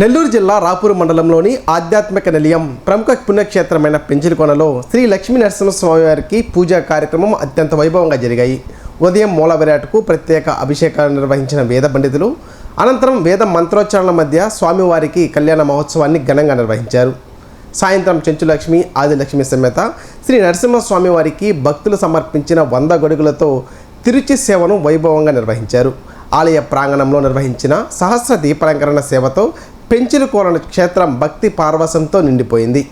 నెల్లూరు జిల్లా రాపూరు మండలంలోని ఆధ్యాత్మిక నిలయం ప్రముఖ పుణ్యక్షేత్రమైన పెంచిలకోనలో శ్రీ లక్ష్మీ నరసింహస్వామి వారికి పూజా కార్యక్రమం అత్యంత వైభవంగా జరిగాయి. ఉదయం మూల విరాట్కు ప్రత్యేక అభిషేకాలు నిర్వహించిన వేద పండితులు అనంతరం వేద మంత్రోచ్చారణల మధ్య స్వామివారికి కళ్యాణ మహోత్సవాన్ని ఘనంగా నిర్వహించారు. సాయంత్రం చెంచులక్ష్మి ఆదిలక్ష్మి సమేత శ్రీ నరసింహస్వామి వారికి భక్తులు సమర్పించిన 100 గొడుగులతో తిరుచి సేవను వైభవంగా నిర్వహించారు. ఆలయ ప్రాంగణంలో నిర్వహించిన సహస్ర దీపాలంకరణ సేవతో పెంచిలకోన క్షేత్రం భక్తి పార్వసంతో నిండిపోయింది.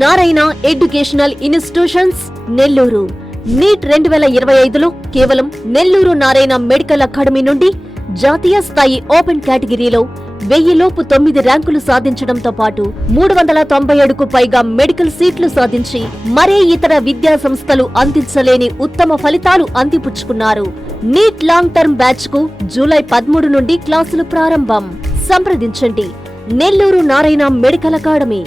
Narayana educational institutions Nellore NEET 2025లో కేవలం నెల్లూరు నారాయణ మెడికల్ అకాడమీ నుండి జాతీయ స్థాయి ఓపెన్ కేటగిరీలో 1000 లోపు 9 ర్యాంకులు సాధించడంతో పాటు 397కు పైగా మెడికల్ సీట్లు సాధించి మరే ఇతర విద్యా సంస్థలు అందించలేని ఉత్తమ ఫలితాలు అందిపుచ్చుకున్నారు. నీట్ లాంగ్ టర్మ్ బ్యాచ్ కు జూలై 13 నుండి క్లాసులు ప్రారంభం. సంప్రదించండి నెల్లూరు నారాయణ మెడికల్ అకాడమీ.